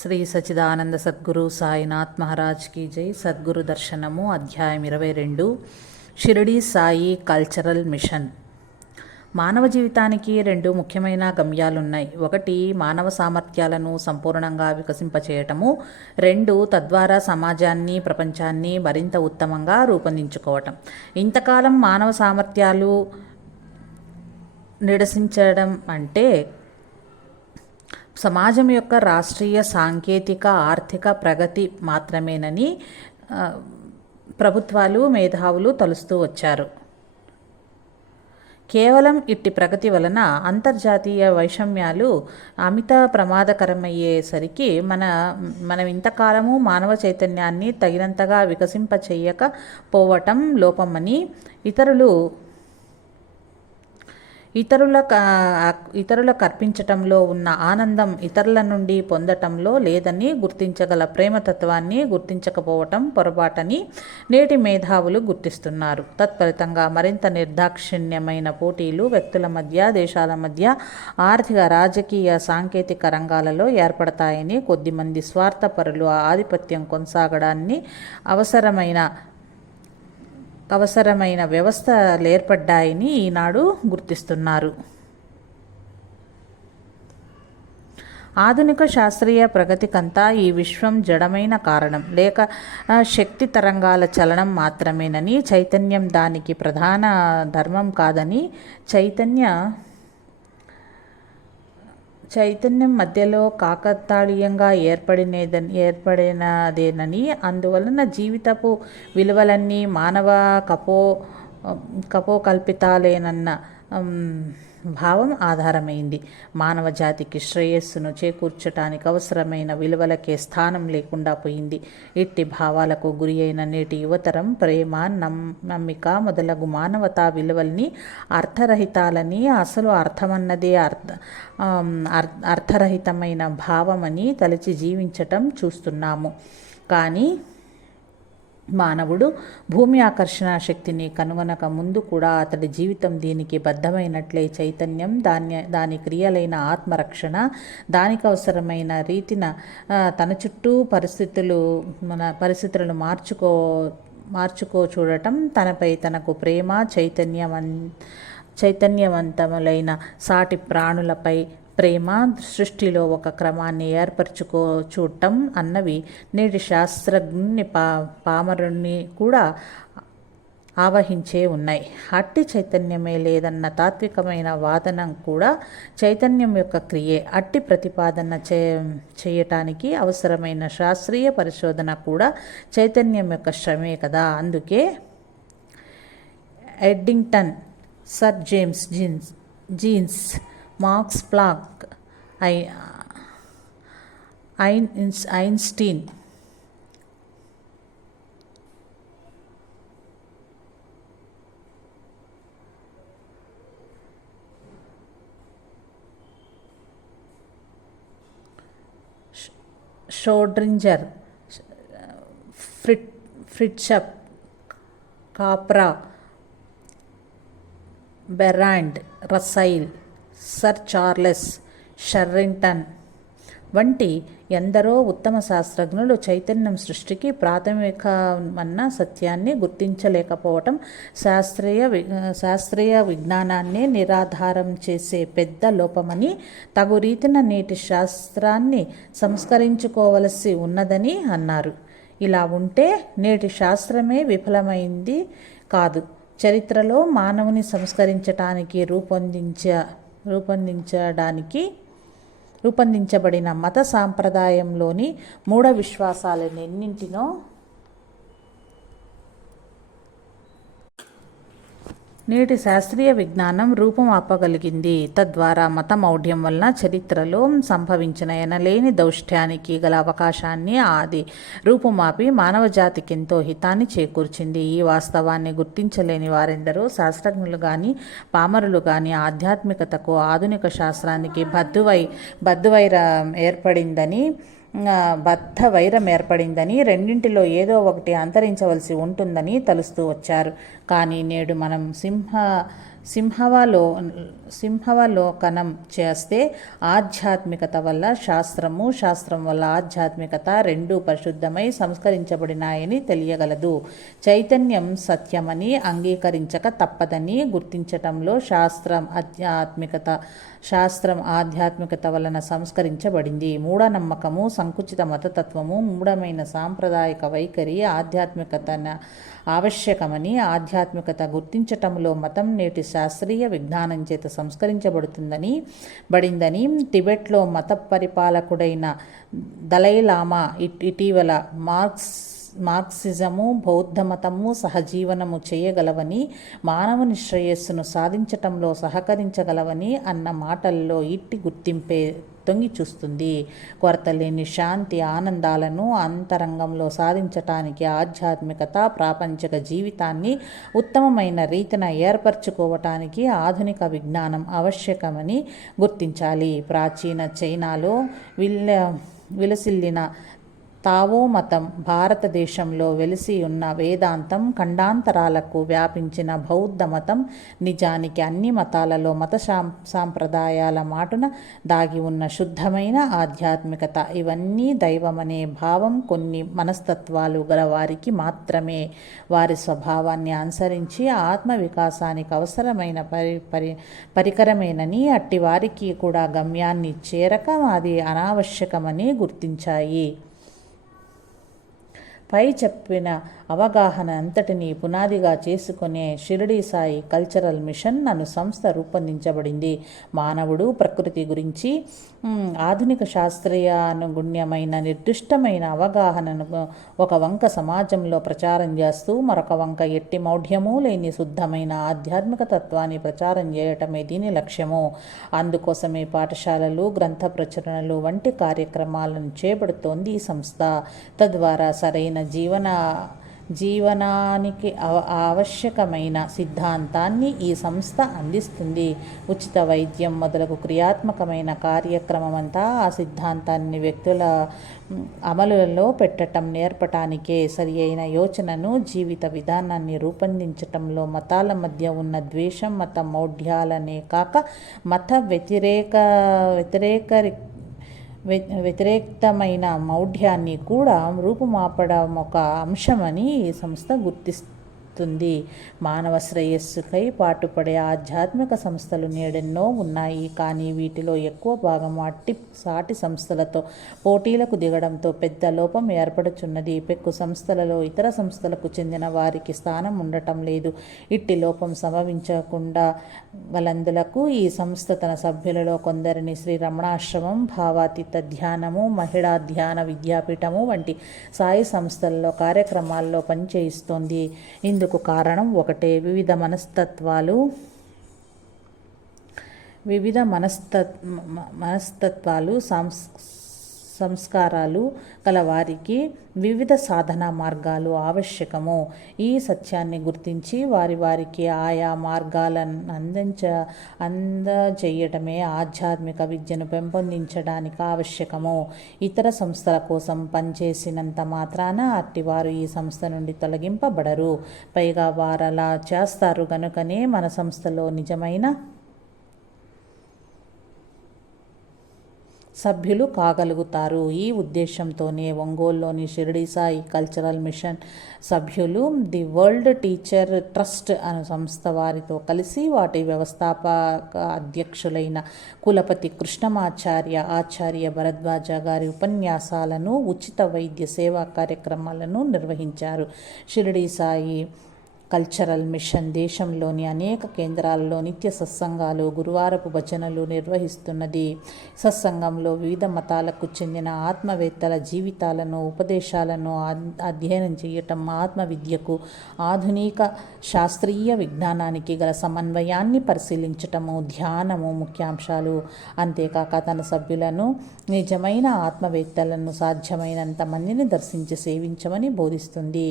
శ్రీ సచిదానంద సద్గురు సాయినాథ్ మహారాజ్ కీ జై. సద్గురు దర్శనము అధ్యాయం 22. Shirdi Sai cultural mission. మానవ జీవితానికి రెండు ముఖ్యమైన గమ్యాలున్నాయి. ఒకటి మానవ సామర్థ్యాలను సంపూర్ణంగా వికసింపచేయటము, రెండు తద్వారా సమాజాన్ని ప్రపంచాన్ని మరింత ఉత్తమంగా రూపొందించుకోవటం. ఇంతకాలం మానవ సామర్థ్యాలు నిరసించడం అంటే సమాజం యొక్క రాష్ట్రీయ సాంకేతిక ఆర్థిక ప్రగతి మాత్రమేనని ప్రభుత్వాలు మేధావులు తలుస్తూ వచ్చారు. కేవలం ఇట్టి ప్రగతి వలన అంతర్జాతీయ వైషమ్యాలు అమిత ప్రమాదకరమయ్యేసరికి మనం ఇంతకాలము మానవ చైతన్యాన్ని తగినంతగా వికసింపచేయకపోవటం లోపమని, ఇతరులకు అర్పించటంలో ఉన్న ఆనందం ఇతరుల నుండి పొందటంలో లేదని, గుర్తించగల ప్రేమతత్వాన్ని గుర్తించకపోవటం పొరపాటని నేటి మేధావులు గుర్తిస్తున్నారు. తత్ఫలితంగా మరింత నిర్దాక్షిణ్యమైన పోటీలు వ్యక్తుల మధ్య, దేశాల మధ్య ఆర్థిక, రాజకీయ, సాంకేతిక రంగాలలో ఏర్పడతాయని, కొద్దిమంది స్వార్థపరులు ఆధిపత్యం కొనసాగడాన్ని అవసరమైన వ్యవస్థలు ఏర్పడ్డాయని ఈనాడు గుర్తిస్తున్నారు. ఆధునిక శాస్త్రీయ ప్రగతికంతా ఈ విశ్వం జడమైన కారణం, లేక శక్తి తరంగాల చలనం మాత్రమేనని, చైతన్యం దానికి ప్రధాన ధర్మం కాదని, చైతన్యం మధ్యలో కాకతాళీయంగా ఏర్పడినదేనని, అందువలన జీవితపు విలువలన్నీ మానవ కపోకల్పితాలేనన్న భావం ఆధారమైంది. మానవ జాతికి శ్రేయస్సును చేకూర్చటానికి అవసరమైన విలువలకే స్థానం లేకుండా పోయింది. ఇట్టి భావాలకు గురి అయిన నేటి యువతరం ప్రేమ, నమ్మిక మొదలగు మానవతా విలువల్ని అర్థరహితాలని, అసలు అర్థమన్నదే అర్థరహితమైన భావమని తలచి జీవించటం చూస్తున్నాము. కానీ మానవుడు భూమి ఆకర్షణ శక్తిని కనుగొనక ముందు కూడా అతడి జీవితం దీనికి బద్ధమైనట్లే. చైతన్యం, దాని క్రియలైన ఆత్మరక్షణ, దానికి అవసరమైన రీతిన తన చుట్టూ పరిస్థితులను మార్చుకో చూడటం, తనపై తనకు ప్రేమ, చైతన్యవంతములైన సాటి ప్రాణులపై ప్రేమ, సృష్టిలో ఒక క్రమాన్ని చూడటం అన్నవి నేటి శాస్త్రజ్ఞుని పామరుణ్ణి కూడా ఆవహించే ఉన్నాయి. అట్టి చైతన్యమే లేదన్న తాత్వికమైన వాదన కూడా చైతన్యం యొక్క క్రియే. అట్టి ప్రతిపాదన చేయటానికి అవసరమైన శాస్త్రీయ పరిశోధన కూడా చైతన్యం యొక్క శ్రమే కదా. అందుకే Eddington, sir James Jeans, Max Planck, Einstein, Schrodinger, Fritjof, Capra, Bertrand, Russell, sir Charles Sherrington వంటి ఎందరో ఉత్తమ శాస్త్రజ్ఞులు చైతన్యం సృష్టికి ప్రాథమికమన్న సత్యాన్ని గుర్తించలేకపోవటం శాస్త్రీయ విజ్ఞానాన్ని నిరాధారం చేసే పెద్ద లోపమని, తగు రీతిన నేటి శాస్త్రాన్ని సంస్కరించుకోవలసి ఉన్నదని అన్నారు. ఇలా ఉంటే నేటి శాస్త్రమే విఫలమైంది కాదు. చరిత్రలో మానవుని సంస్కరించటానికి రూపొందించబడిన మత సాంప్రదాయంలోని మూఢ విశ్వాసాలన్నింటినో నేటి శాస్త్రీయ విజ్ఞానం రూపం ఆపగలిగింది. తద్వారా మత మౌఢ్యం వలన చరిత్రలో సంభవించిన ఎనలేని దౌష్ట్యానికి గల అవకాశాన్ని అది రూపుమాపి మానవ జాతికి ఎంతో హితాన్ని చేకూర్చింది. ఈ వాస్తవాన్ని గుర్తించలేని వారెందరో శాస్త్రజ్ఞులు కానీ పామరులు కానీ ఆధ్యాత్మికతకు, ఆధునిక శాస్త్రానికి బద్ధ వైరం ఏర్పడిందని, రెండింటిలో ఏదో ఒకటి అంతరించవలసి ఉంటుందని తలుస్తూ వచ్చారు. కానీ నేడు మనం సింహవలోకనం చేస్తే ఆధ్యాత్మికత వల్ల శాస్త్రం వల్ల ఆధ్యాత్మికత రెండూ పరిశుద్ధమై సంస్కరించబడినాయని తెలియగలదు. చైతన్యం సత్యమని అంగీకరించక తప్పదని గుర్తించటంలో శాస్త్రం ఆధ్యాత్మికత వలన సంస్కరించబడింది. మూఢనమ్మకము, సంకుచిత మతతత్వము, మూఢమైన సాంప్రదాయిక వైఖరి ఆధ్యాత్మికత ఆవశ్యకమని ఆధ్యాత్మికత గుర్తించటంలో మతం నేటి శాస్త్రీయ విజ్ఞానం చేత సంస్కరించబడిందని టిబెట్లో మత పరిపాలకుడైన దలైలామా ఇటీవల మార్క్సిజము, బౌద్ధమతము సహజీవనము చేయగలవని, మానవుని శ్రేయస్సును సాధించటంలో సహకరించగలవని అన్న మాటల్లో ఇట్టి గుర్తింపే తొంగి చూస్తుంది. కొరతలేని శాంతి ఆనందాలను అంతరంగంలో సాధించటానికి ఆధ్యాత్మికత, ప్రాపంచిక జీవితాన్ని ఉత్తమమైన రీతిన ఏర్పరచుకోవటానికి ఆధునిక విజ్ఞానం ఆవశ్యకమని గుర్తించాలి. ప్రాచీన చైనాలో విలసిల్లిన తావో మతం, భారతదేశంలో వెలిసి ఉన్న వేదాంతం, ఖండాంతరాలకు వ్యాపించిన బౌద్ధ మతం నిజానికి అన్ని మతాలలో మత సాంప్రదాయాల మాటున దాగి ఉన్న శుద్ధమైన ఆధ్యాత్మికత. ఇవన్నీ దైవమనే భావం కొన్ని మనస్తత్వాలు గల వారికి మాత్రమే వారి స్వభావాన్ని అనుసరించి ఆత్మ వికాసానికి అవసరమైన పరికరమేనని, అట్టి వారికి కూడా గమ్యాన్ని చేరక అది అనావశ్యకమని గుర్తించాయి. పై చెప్పిన అవగాహన అంతటినీ పునాదిగా చేసుకునే షిరిడీ సాయి కల్చరల్ మిషన్ అను సంస్థ రూపొందించబడింది. మానవుడు ప్రకృతి గురించి ఆధునిక శాస్త్రీయానుగుణ్యమైన నిర్దిష్టమైన అవగాహనను ఒక వంక సమాజంలో ప్రచారం చేస్తూ, మరొక వంక ఎట్టి మౌఢ్యము లేని శుద్ధమైన ఆధ్యాత్మిక తత్వాన్ని ప్రచారం చేయటమే దీని లక్ష్యము. అందుకోసమే పాఠశాలలు, గ్రంథ ప్రచురణలు వంటి కార్యక్రమాలను చేపడుతోంది ఈ సంస్థ. తద్వారా సరైన జీవనానికి ఆవశ్యకమైన సిద్ధాంతాన్ని ఈ సంస్థ అందిస్తుంది. ఉచిత వైద్యం మొదలగు క్రియాత్మకమైన కార్యక్రమమంతా ఆ సిద్ధాంతాన్ని వ్యక్తుల అమలులో పెట్టటం నేర్పటానికే. సరి అయిన యోచనను, జీవిత విధానాన్ని రూపొందించటంలో మతాల మధ్య ఉన్న ద్వేషం, మత మౌఢ్యాలనే కాక మత వ్యతిరేక్తమైన మౌఢ్యాన్ని కూడా రూపుమాపడం ఒక అంశమని ఈ సంస్థ గుర్తిస్తుంది. మానవ శ్రేయస్సుకై పాటుపడే ఆధ్యాత్మిక సంస్థలు నేడెన్నో ఉన్నాయి. కానీ వీటిలో ఎక్కువ భాగం సాటి సంస్థలతో పోటీలకు దిగడంతో పెద్ద లోపం ఏర్పడుచున్నది. పెక్కు సంస్థలలో ఇతర సంస్థలకు చెందిన వారికి స్థానం ఉండటం లేదు. ఇట్టి లోపం సంభవించకుండా వలందులకు ఈ సంస్థ తన సభ్యులలో కొందరిని శ్రీ రమణాశ్రమం, భావాతీత ధ్యానము, మహిళా ధ్యాన విద్యాపీఠము వంటి సాయి సంస్థల్లో కార్యక్రమాల్లో పనిచేయిస్తోంది. ఇందుకు కారణం ఒకటే, వివిధ మనస్తత్వాలు సంస్కారాలు కలవారికి వివిధ సాధనా మార్గాలు ఆవశ్యకము. ఈ సత్యాన్ని గుర్తించి వారికి ఆయా మార్గాలను అందజేయటమే ఆధ్యాత్మిక విద్యను పెంపొందించడానికి ఆవశ్యకము. ఇతర సంస్థల కోసం పనిచేసినంత మాత్రాన అట్టివారు ఈ సంస్థ నుండి తొలగింపబడరు. పైగా వారలా చేస్తారు గనుకనే మన సంస్థలో నిజమైన సభ్యులు కాగలుగుతారు. ఈ ఉద్దేశంతోనే ఒంగోలులోని షిరిడీ సాయి కల్చరల్ మిషన్ సభ్యులు ది వరల్డ్ టీచర్ ట్రస్ట్ అను సంస్థ వారితో కలిసి వాటి వ్యవస్థాపక అధ్యక్షులైన కులపతి కృష్ణమాచార్య, ఆచార్య భరద్వాజ గారి ఉపన్యాసాలను, ఉచిత వైద్య సేవా కార్యక్రమాలను నిర్వహించారు. షిరిడీ సాయి కల్చరల్ మిషన్ దేశంలోని అనేక కేంద్రాలలో నిత్య సత్సంగాలు, గురువారపు భజనలు నిర్వహిస్తున్నది. సత్సంగంలో వివిధ మతాలకు చెందిన ఆత్మవేత్తల జీవితాలను, ఉపదేశాలను అధ్యయనం చేయటం, ఆత్మ విద్యకు ఆధునిక శాస్త్రీయ విజ్ఞానానికి గల సమన్వయాన్ని పరిశీలించటము, ధ్యానము ముఖ్యాంశాలు. అంతేకాక తన సభ్యులను నిజమైన ఆత్మవేత్తలను సాధ్యమైనంత మందిని దర్శించి సేవించమని బోధిస్తుంది.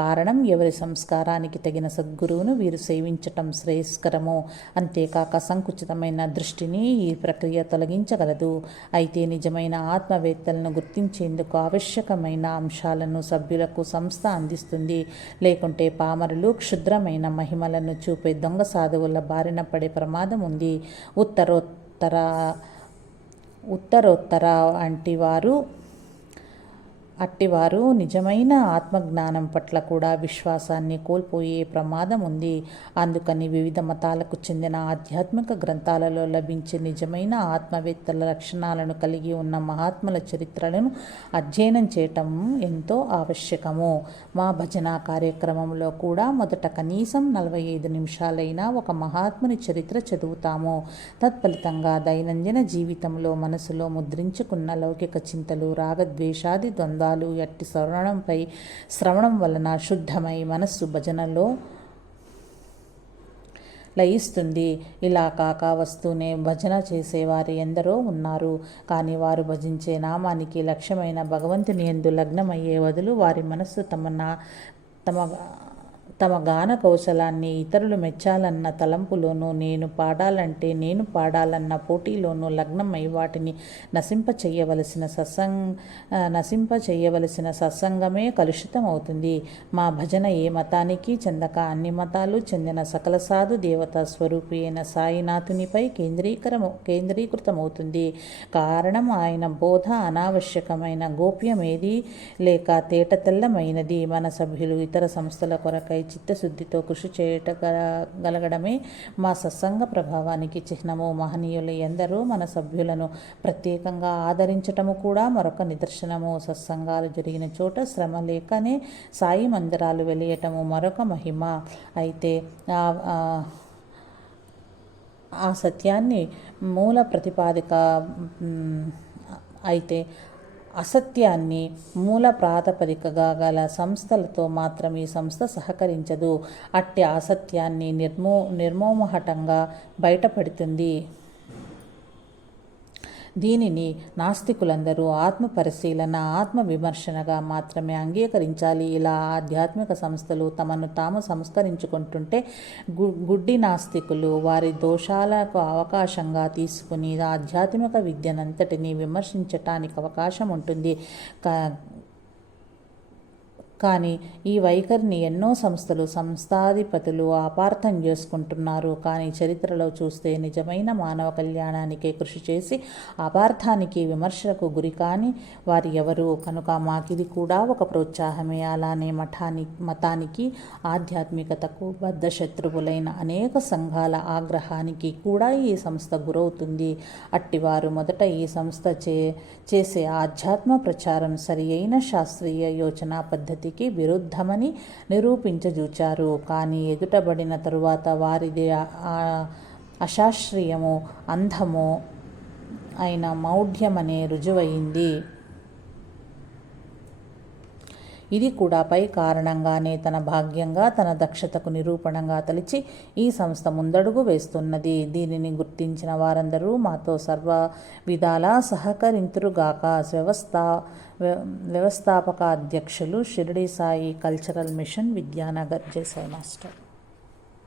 కారణం, ఎవరి సంస్కారానికి జీవితానికి తగిన సద్గురువును వీరు సేవించటం శ్రేయస్కరము. అంతేకాక సంకుచితమైన దృష్టిని ఈ ప్రక్రియ తొలగించగలదు. అయితే నిజమైన ఆత్మవేత్తలను గుర్తించేందుకు ఆవశ్యకమైన అంశాలను సభ్యులకు సంస్థ అందిస్తుంది. లేకుంటే పామరులు క్షుద్రమైన మహిమలను చూపే దొంగ సాధువుల బారిన పడే ప్రమాదం ఉంది. ఉత్తరోత్తర అట్టివారు నిజమైన ఆత్మజ్ఞానం పట్ల కూడా విశ్వాసాన్ని కోల్పోయే ప్రమాదం ఉంది. అందుకని వివిధ మతాలకు చెందిన ఆధ్యాత్మిక గ్రంథాలలో లభించే నిజమైన ఆత్మవేత్తల లక్షణాలను కలిగి ఉన్న మహాత్ముల చరిత్రలను అధ్యయనం చేయటం ఎంతో ఆవశ్యకము. మా భజన కార్యక్రమంలో కూడా మొదట కనీసం 45 నిమిషాలైనా ఒక మహాత్ముని చరిత్ర చదువుతాము. తత్ఫలితంగా దైనందిన జీవితంలో మనసులో ముద్రించుకున్న లౌకిక చింతలు, రాగద్వేషాది ద్వంద్వాలు ఎట్టి శ్రవణం వలన శుద్ధమై మనస్సు భజనలో లయిస్తుంది. ఇలా కాక వస్తూనే భజన చేసేవారు ఎందరో ఉన్నారు. కానీ వారు భజించే నామానికి లక్ష్యమైన భగవంతుని యందు లగ్నమయ్యే వదులు వారి మనస్సు తమ గాన కౌశలాన్ని ఇతరులు మెచ్చాలన్న తలంపులోనూ, నేను పాడాలన్న పోటీలోనూ లగ్నమై వాటిని నశింపచేయవలసిన సత్సంగమే కలుషితమవుతుంది. మా భజన ఏ మతానికి చెందక అన్ని మతాలు చెందిన సకల సాధు దేవతా స్వరూపి అయిన సాయినాథునిపై కేంద్రీకృతమవుతుంది. కారణం ఆయన బోధ అనావశ్యకమైన, గోప్యమేది లేక తేటతెల్లమైనది. మన సభ్యులు ఇతర సంస్థల కొరకై చిత్తశుద్ధితో కృషి చేయగలగడమే మా సత్సంగ ప్రభావానికి చిహ్నము. మహనీయులు ఎందరో మన సభ్యులను ప్రత్యేకంగా ఆదరించటము కూడా మరొక నిదర్శనము. సత్సంగాలు జరిగిన చోట శ్రమ లేకనే సాయి మందిరాలు వెలియటము మరొక మహిమ. అయితే ఆ సత్యాన్ని అసత్యాన్ని మూల ప్రాతిపదికగా గల సంస్థలతో మాత్రం ఈ సంస్థ సహకరించదు. అట్టి అసత్యాన్ని నిర్మోహటంగా బయటపడుతుంది. దీనిని నాస్తికులందరూ ఆత్మ పరిశీలన, ఆత్మ విమర్శనగా మాత్రమే అంగీకరించాలి. ఇలా ఆధ్యాత్మిక సంస్థలు తమను తాము సంస్కరించుకుంటుంటే గుడ్డి నాస్తికులు వారి దోషాలకు అవకాశంగా తీసుకుని ఆధ్యాత్మిక విద్యనంతటినీ విమర్శించటానికి అవకాశం ఉంటుంది. కానీ ఈ వైఖరిని ఎన్నో సంస్థాధిపతులు అపార్థం చేసుకుంటున్నారు. కానీ చరిత్రలో చూస్తే నిజమైన మానవ కళ్యాణానికే కృషి చేసి అపార్థానికి, విమర్శలకు గురి కాని వారు ఎవరు? కనుక మాకిది కూడా ఒక ప్రోత్సాహమే. అలానే మతానికి, ఆధ్యాత్మికతకు బద్ధశత్రువులైన అనేక సంఘాల ఆగ్రహానికి కూడా ఈ సంస్థ గురవుతుంది. అట్టివారు మొదట ఈ సంస్థ చేసే ఆధ్యాత్మ ప్రచారం సరి అయిన శాస్త్రీయ యోచనా పద్ధతి విరుద్ధమని నిరూపించజూచారు. కానీ ఎదుటబడిన తరువాత వారిది అశాస్త్రీయము, అంధము అయిన మౌఢ్యమనే రుజువైంది. ఇది కూడా పై కారణంగానే తన భాగ్యంగా, తన దక్షతకు నిరూపణంగా తలిచి ఈ సంస్థ ముందడుగు వేస్తున్నది. దీనిని గుర్తించిన వారందరూ మాతో సర్వ విధాలా సహకరింతురుగాక. వ్యవస్థాపక అధ్యక్షులు, షిరిడి సాయి కల్చరల్ మిషన్, విద్యానగర్. జై సాయి మాస్టర్.